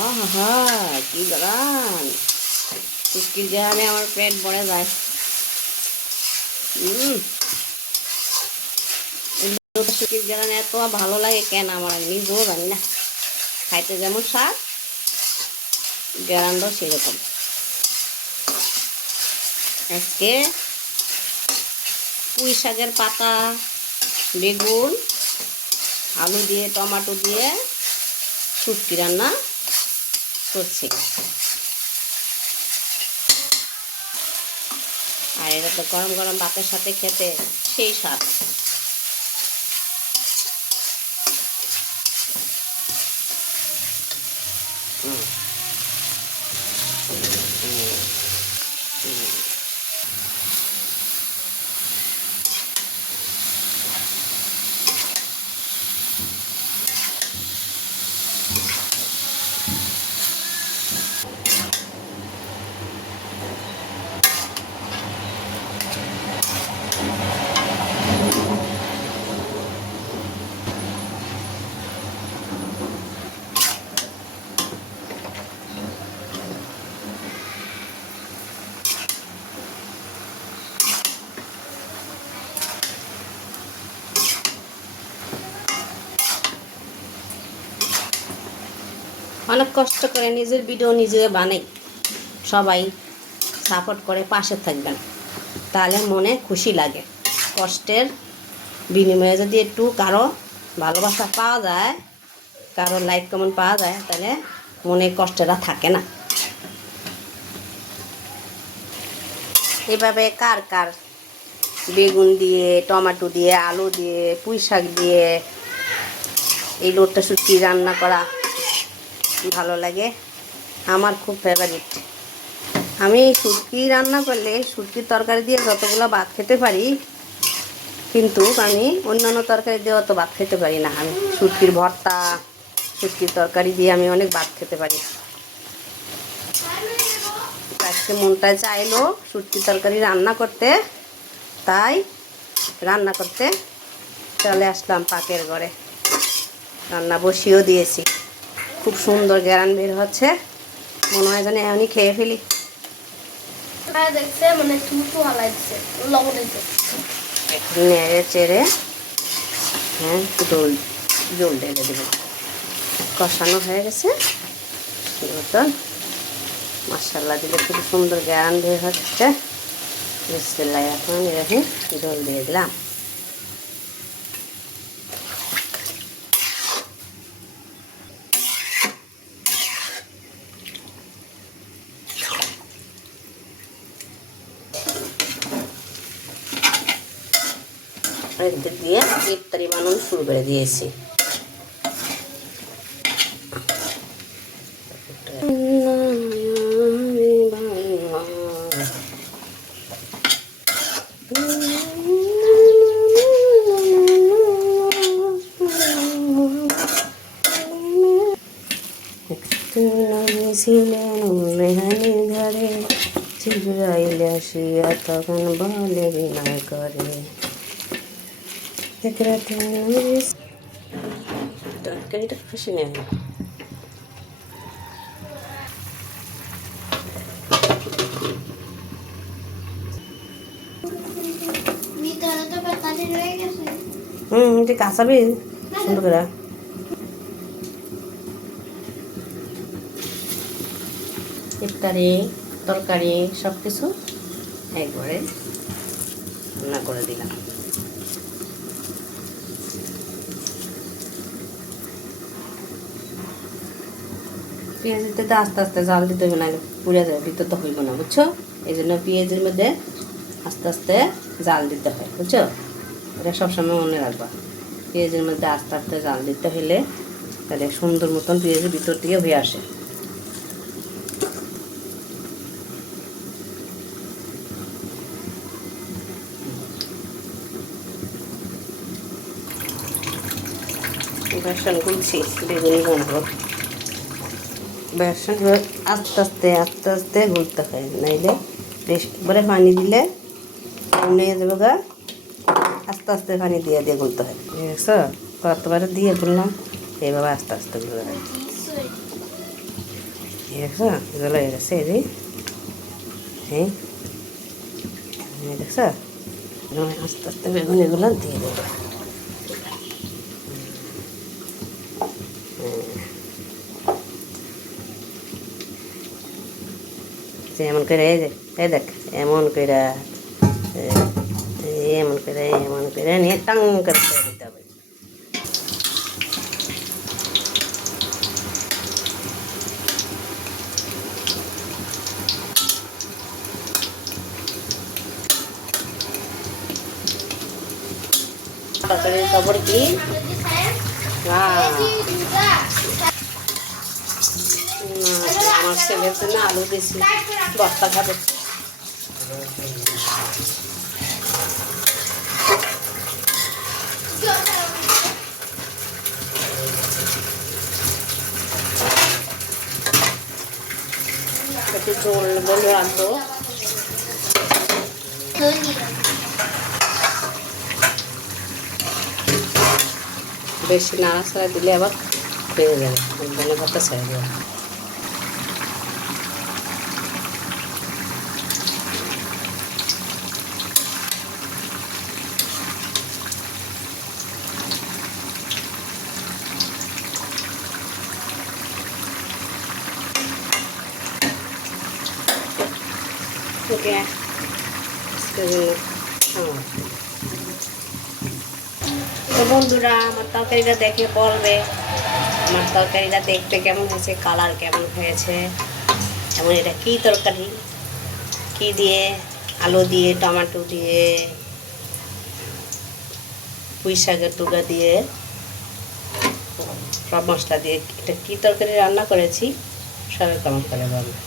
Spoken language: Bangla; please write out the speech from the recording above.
আহা কি গ্রান, শুটকির গ্রানে আমার পেট ভরে যায়। শুটকির গ্রানে এত ভালো লাগে কেন আমার নিজেও জানি না। খাইতে যেমন স্বাদ, গ্রানটাও সেরকম। আজকে পুঁই শাকের পাতা, বেগুন, আলু দিয়ে টমেটো দিয়ে শুটকি রান্না করছি। আর এটা তো গরম গরম ভাতের সাথে খেতে সেই স্বাদ। অনেক কষ্ট করে নিজের ভিডিও নিজে বানাই, সবাই সাপোর্ট করে পাশে থাকবেন, তাহলে মনে খুশি লাগে। কষ্টের বিনিময়ে যদি একটু কারো ভালোবাসা পাওয়া যায়, কারো লাইক কমেন্ট পাওয়া যায়, তাহলে মনে কষ্টটা থাকে না। এভাবে কার কার বেগুন দিয়ে, টমেটো দিয়ে, আলু দিয়ে, পুঁই শাক দিয়ে এই লোটটা শুটকি রান্না করা ভালো লাগে? আমার খুব ফেভারিট। আমি শুটকি রান্না করলে শুটকির তরকারি দিয়ে যতগুলো ভাত খেতে পারি, কিন্তু আমি অন্যান্য তরকারি দিয়ে অত ভাত খেতে পারি না। আমি শুটকির ভর্তা, শুটকির তরকারি দিয়ে আমি অনেক ভাত খেতে পারি। আজকে মনটা চাইলো শুটকির তরকারি রান্না করতে, তাই রান্না করতে চলে আসলাম পাকের ঘরে। রান্না বসিয়েও দিয়েছি, খুব সুন্দর গ্যারান বের হচ্ছে। মনে হয় যেন এমনই খেয়ে ফেলি। নেড়ে চেড়ে জল ঢেলে দেবো। কষানো হয়ে গেছে, মশলা দিলে খুব সুন্দর গ্যারান বের হচ্ছে। বিসমিল্লাহির রহমানির রহিম, জল দিয়ে দিলাম। দিয়ে ইফতারি বানানো শুরু করে দিয়েছি। মেহানির ঘরে জিবরাইল আসিয়া তখন বলে বিনয় করে, তরকারিটা খুশি নেই। তুই কাঁচাবি সুন্দর করে। ইফতারি তরকারি সব কিছু একবারে রান্না করে দিলাম। পেঁয়াজ দিতে আস্তে আস্তে জাল দিতে হবে, না পুড়ে যাবে, ভিতর তো হইব না, বুঝছো? এই জন্য পেঁয়াজের মধ্যে আস্তে আস্তে জাল দিতে হয়, বুঝছো? এটা সবসময় মনে রাখবা, পেঁয়াজের মধ্যে আস্তে আস্তে জাল দিতে হলে তাহলে সুন্দর মতন পেঁয়াজের ভিতর থেকে হয়ে আসে। বেসন গুলছি, বেগুনি বানাবো। বেসন আস্তে আস্তে আস্তে আস্তে গুলতে হয়, নাইলে বেশ একবারে পানি দিলে নিয়ে যাবে গা। আস্তে আস্তে পানি দিয়ে দিয়ে গুলতে হয়, বুঝছো? কতবার দিয়ে গুললাম, এইভাবে আস্তে আস্তে গুলো দেখছো, এগুলো হয়ে গেছে। এই যে হ্যাঁ দেখছো, আস্তে আস্তে বেগুন এগুলো দিয়ে দেবো। এমন করে এই যে এই দেখ, এমন করে এমন করে নিয়ে টাং করে দিতে হবে। তরকারির খবর কি? আমার ছেলের জন্য আলু দিয়েছি, ভর্তা খাবে। একটু ঝোল বলে রাখবো। বেশি নাড়াচাড়া দিলে আবার হয়ে যাবে, ধনে পাতা ছেড়ে দেবে। ওকে তো বন্ধুরা, আমার তরকারিটা দেখে বলবে আমার তরকারিটা দেখতে কেমন হয়েছে, কালার কেমন হয়েছে, এবং এটা কী তরকারি, কী দিয়ে, আলু দিয়ে, টমেটো দিয়ে, পুঁই শাকের টুকা দিয়ে, সব মশলা দিয়ে এটা কী তরকারি রান্না করেছি, সবাই কমেন্ট করে বলবে।